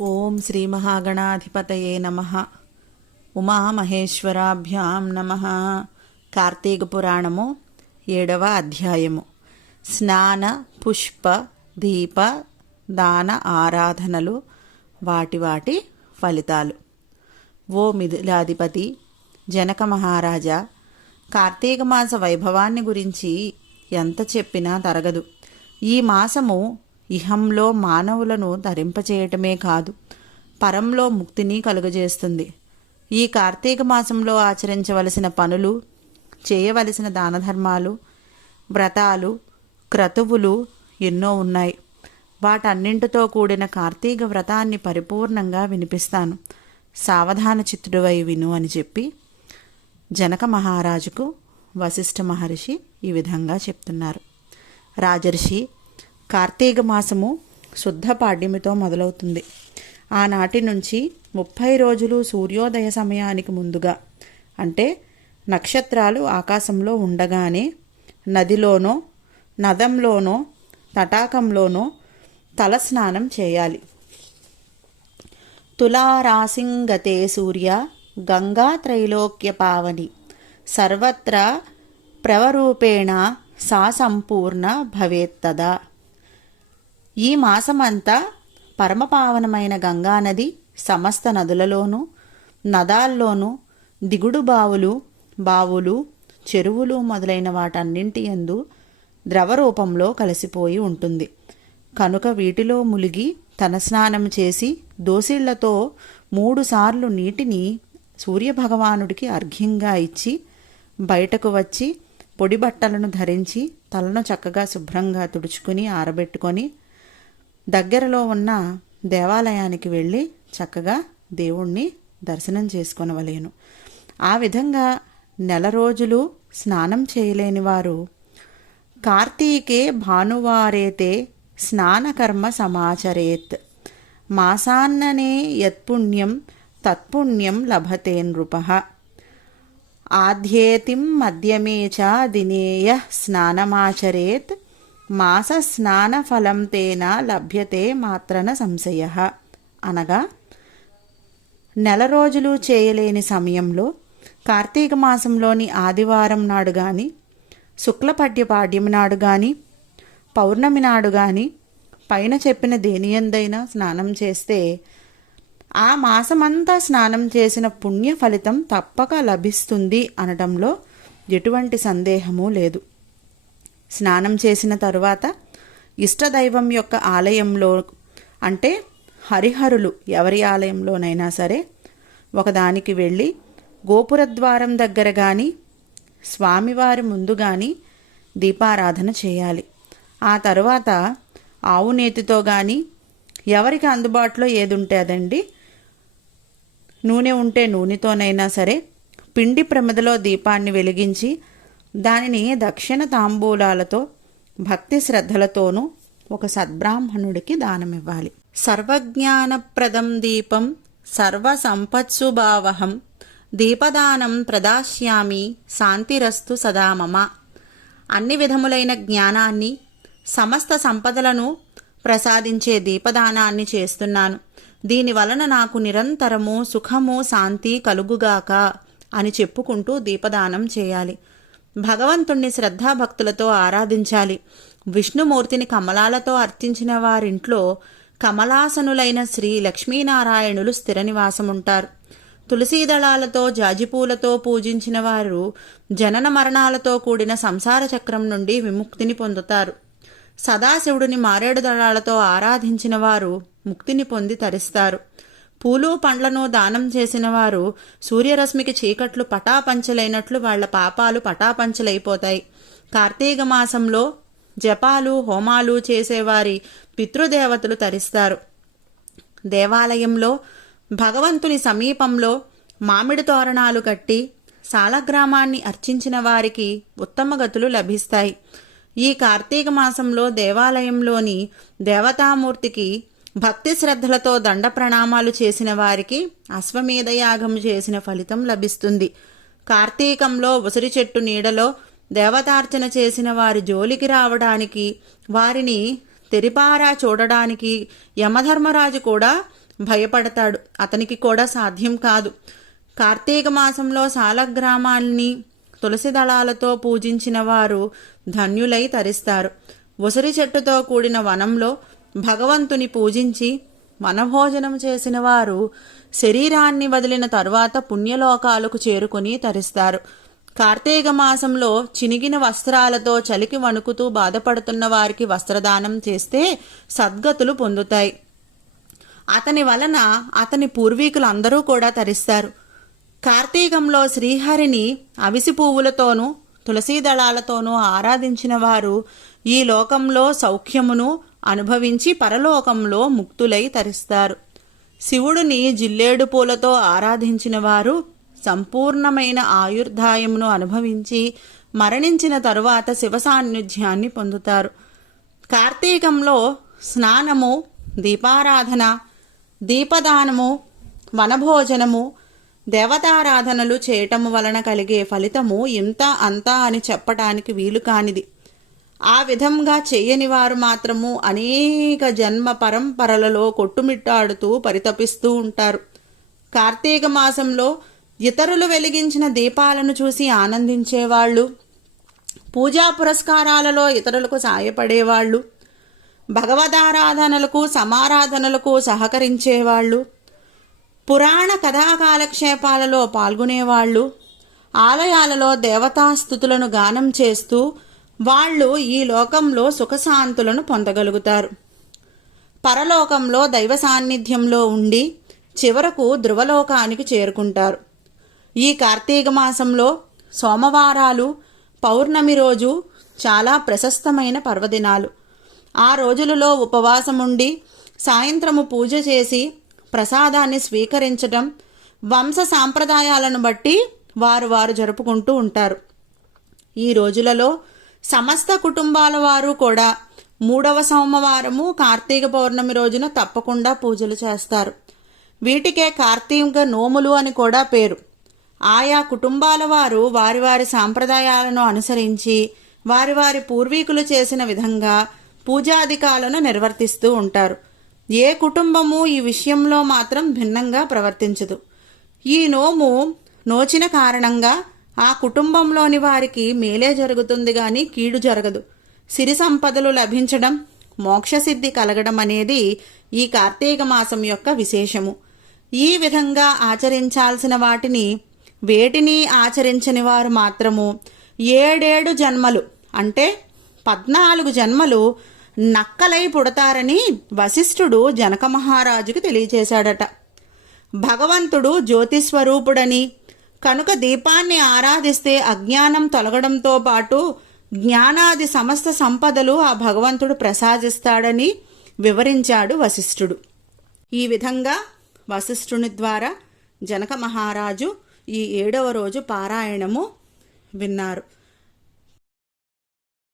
ఓం శ్రీ మహాగణాధిపతయే నమః. ఉమామహేశ్వరాభ్యాం నమః. కార్తీక పురాణము 7వ అధ్యాయము. స్నాన పుష్ప దీప దాన ఆరాధనలు వాటి ఫలితాలు. ఓ మిథిలాధిపతి జనక మహారాజా, కార్తీక మాస వైభవాన్ని గురించి ఎంత చెప్పినా తరగదు. ఈ మాసము ఇహంలో మానవులను తరింపచేయటమే కాదు, పరంలో ముక్తిని కలుగజేస్తుంది. ఈ కార్తీక మాసంలో ఆచరించవలసిన పనులు, చేయవలసిన దానధర్మాలు, వ్రతాలు, క్రతువులు ఎన్నో ఉన్నాయి. వాటన్నింటితో కూడిన కార్తీక వ్రతాన్ని పరిపూర్ణంగా వినిపిస్తాను. సావధాన చిత్తుడువై విను అని చెప్పి జనక మహారాజుకు వశిష్ఠ మహర్షి ఈ విధంగా చెప్తున్నారు. రాజర్షి, కార్తీక మాసము శుద్ధ పాడ్యమితో మొదలవుతుంది. ఆనాటి నుంచి 30 రోజులు సూర్యోదయ సమయానికి ముందుగా, అంటే నక్షత్రాలు ఆకాశంలో ఉండగానే నదిలోనో నదంలోనో తటాకంలోనో తలస్నానం చేయాలి. తులారాసింగతే సూర్య గంగా త్రైలోక్య పావని సర్వత్ర ప్రవరూపేణ సా సంపూర్ణ భవేత్తదా. ఈ మాసమంతా పరమపావనమైన గంగానది సమస్త నదులలోనూ నదాల్లోనూ దిగుడు బావులు చెరువులు మొదలైన వాటన్నింటి యందు ద్రవరూపంలో కలిసిపోయి ఉంటుంది. కనుక వీటిలో ములిగి తలస్నానం చేసి దోసిళ్లతో 3 సార్లు నీటిని సూర్యభగవానుడికి అర్ఘ్యంగా ఇచ్చి బయటకు వచ్చి పొడి బట్టలను ధరించి తలను చక్కగా శుభ్రంగా తుడుచుకుని ఆరబెట్టుకొని దగ్గరలో ఉన్న దేవాలయానికి వెళ్ళి చక్కగా దేవుణ్ణి దర్శనం చేసుకొనవలేను. ఆ విధంగా 1 రోజులు స్నానం చేయలేని వారు కార్తీకే భానువారేతే స్నానకర్మ సమాచరేత్ మాసాన్ననే యత్పుణ్యం తత్పుణ్యం లభతే నృపః ఆధ్యేతిం మధ్యమే చ దినేయ స్నానమాచరేత్ మాస స్నాన ఫలం తేన లభ్యతే మాత్రన సంశయ. అనగా 1 రోజులు చేయలేని సమయంలో కార్తీక మాసంలోని ఆదివారం నాడు గాని, శుక్లపడ్య పాడ్యమి నాడు గాని, పౌర్ణమి నాడు గాని పైన చెప్పిన దేనియందైనా స్నానం చేస్తే ఆ మాసమంతా స్నానం చేసిన పుణ్య ఫలితం తప్పక లభిస్తుంది అనడంలో ఎటువంటి సందేహము లేదు. స్నానం చేసిన తరువాత ఇష్టదైవం యొక్క ఆలయంలో, అంటే హరిహరులు ఎవరి ఆలయంలోనైనా సరే ఒకదానికి వెళ్ళి గోపురద్వారం దగ్గర కానీ స్వామివారి ముందు కానీ దీపారాధన చేయాలి. ఆ తరువాత ఆవు నేతితో కానీ, ఎవరికి అందుబాటులో ఏది ఉంటే అదండి, నూనె ఉంటే నూనెతోనైనా సరే పిండి ప్రమిదలో దీపాన్ని వెలిగించి దానిని దక్షిణ తాంబూలాలతో భక్తి శ్రద్ధలతోనూ ఒక సద్బ్రాహ్మణుడికి దానమివ్వాలి. సర్వజ్ఞానప్రదం దీపం సర్వసంపత్సుభావహం దీపదానం ప్రదాస్యామి శాంతిరస్తు సదా మమ. అన్ని విధములైన జ్ఞానాన్ని, సమస్త సంపదలను ప్రసాదించే దీపదానాన్ని చేస్తున్నాను. దీనివలన నాకు నిరంతరము సుఖము శాంతి కలుగుగాక అని చెప్పుకుంటూ దీపదానం చేయాలి. భగవంతుణ్ణి శ్రద్ధాభక్తులతో ఆరాధించాలి. విష్ణుమూర్తిని కమలాలతో అర్చించిన వారింట్లో కమలాసనులైన శ్రీ లక్ష్మీనారాయణులు స్థిర నివాసముంటారు. తులసీదళాలతో జాజిపూలతో పూజించిన వారు జనన మరణాలతో కూడిన సంసార చక్రం నుండి విముక్తిని పొందుతారు. సదాశివుడిని మారేడు దళాలతో ఆరాధించిన వారు ముక్తిని పొంది తరిస్తారు. పూలు పండ్లను దానం చేసిన వారు సూర్యరశ్మికి చీకట్లు పటాపంచలైనట్లు వాళ్ల పాపాలు పటాపంచలైపోతాయి. కార్తీక మాసంలో జపాలు హోమాలు చేసేవారి పితృదేవతలు తరిస్తారు. దేవాలయంలో భగవంతుని సమీపంలో మామిడి తోరణాలు కట్టి సాలగ్రామాన్ని అర్చించిన వారికి ఉత్తమ గతులు లభిస్తాయి. ఈ కార్తీక మాసంలో దేవాలయంలోని దేవతామూర్తికి భక్తి శ్రద్ధలతో దండ ప్రణామాలు చేసిన వారికి అశ్వమేధయాగం చేసిన ఫలితం లభిస్తుంది. కార్తీకంలో ఉసిరి చెట్టు నీడలో దేవతార్చన చేసిన వారి జోలికి రావడానికి, వారిని తెరిపారా చూడడానికి యమధర్మరాజు కూడా భయపడతాడు. అతనికి కూడా సాధ్యం కాదు. కార్తీక మాసంలో సాలగ్రామాల్ని తులసి దళాలతో పూజించిన వారు ధన్యులై తరిస్తారు. ఉసిరి చెట్టుతో కూడిన వనంలో భగవంతుని పూజించి వనభోజనం చేసిన వారు శరీరాన్ని వదిలిన తరువాత పుణ్యలోకాలకు చేరుకుని తరిస్తారు. కార్తీక మాసంలో చినిగిన వస్త్రాలతో చలికి వణుకుతూ బాధపడుతున్న వారికి వస్త్రదానం చేస్తే సద్గతులు పొందుతాయి. అతని వలన అతని పూర్వీకులందరూ కూడా తరిస్తారు. కార్తీకంలో శ్రీహరిని అవిసి పువ్వులతోనూ తులసీ దళాలతోనూ ఆరాధించిన వారు ఈ లోకంలో సౌఖ్యమును అనుభవించి పరలోకంలో ముక్తులై తరిస్తారు. శివుడిని జిల్లేడు పూలతో ఆరాధించిన వారు సంపూర్ణమైన ఆయుర్దాయమును అనుభవించి మరణించిన తరువాత శివ సాన్నిధ్యాన్ని పొందుతారు. కార్తీకంలో స్నానము, దీపారాధన, దీపదానము, వనభోజనము, దేవతారాధనలు చేయటము వలన కలిగే ఫలితము ఇంత అంతా అని చెప్పటానికి వీలు కానిది. ఆ విధంగా చేయని వారు మాత్రము అనేక జన్మ పరంపరలలో కొట్టుమిట్టాడుతూ పరితపిస్తూ ఉంటారు. కార్తీక మాసంలో ఇతరులు వెలిగించిన దీపాలను చూసి ఆనందించేవాళ్ళు, పూజా పురస్కారాలలో ఇతరులకు సాయపడేవాళ్ళు, భగవదారాధనలకు సమారాధనలకు సహకరించేవాళ్ళు, పురాణ కథాకాలక్షేపాలలో పాల్గొనేవాళ్ళు, ఆలయాలలో దేవతాస్థుతులను గానం చేస్తూ వాళ్ళు ఈ లోకంలో సుఖశాంతులను పొందగలుగుతారు. పరలోకంలో దైవ సాన్నిధ్యంలో ఉండి చివరకు ధ్రువలోకానికి చేరుకుంటారు. ఈ కార్తీక మాసంలో సోమవారాలు, పౌర్ణమి రోజు చాలా ప్రశస్తమైన పర్వదినాలు. ఆ రోజులలో ఉపవాసముండి సాయంత్రము పూజ చేసి ప్రసాదాన్ని స్వీకరించడం వంశ సాంప్రదాయాలను బట్టి వారు జరుపుకుంటూ ఉంటారు. ఈ రోజులలో సమస్త కుటుంబాల వారు కూడా 3వ సోమవారము కార్తీక పౌర్ణమి రోజున తప్పకుండా పూజలు చేస్తారు. వీటికే కార్తీక నోములు అని కూడా పేరు. ఆయా కుటుంబాల వారు వారి వారి సాంప్రదాయాలను అనుసరించి వారి వారి పూర్వీకులు చేసిన విధంగా పూజాధికాలను నిర్వర్తిస్తూ ఉంటారు. ఏ కుటుంబము ఈ విషయంలో మాత్రం భిన్నంగా ప్రవర్తించదు. ఈ నోము నోచిన కారణంగా ఆ కుటుంబంలోని వారికి మేలే జరుగుతుంది గాని కీడు జరగదు. సిరి సంపదలు లభించడం, మోక్షసిద్ధి కలగడం అనేది ఈ కార్తీక మాసం యొక్క విశేషము. ఈ విధంగా ఆచరించాల్సిన వాటిని వేటిని ఆచరించని వారు మాత్రము 7 జన్మలు అంటే 14 జన్మలు నక్కలై పుడతారని వశిష్ఠుడు జనక మహారాజుకు తెలియచేశాడట. భగవంతుడు జ్యోతిస్వరూపుడని, కనుక దీపాన్ని ఆరాధిస్తే అజ్ఞానం తొలగడంతో పాటు జ్ఞానాది సమస్త సంపదలు ఆ భగవంతుడు ప్రసాదిస్తాడని వివరించాడు వశిష్ఠుడు. ఈ విధంగా వశిష్ఠుని ద్వారా జనక మహారాజు ఈ 7వ రోజు పారాయణము విన్నారు.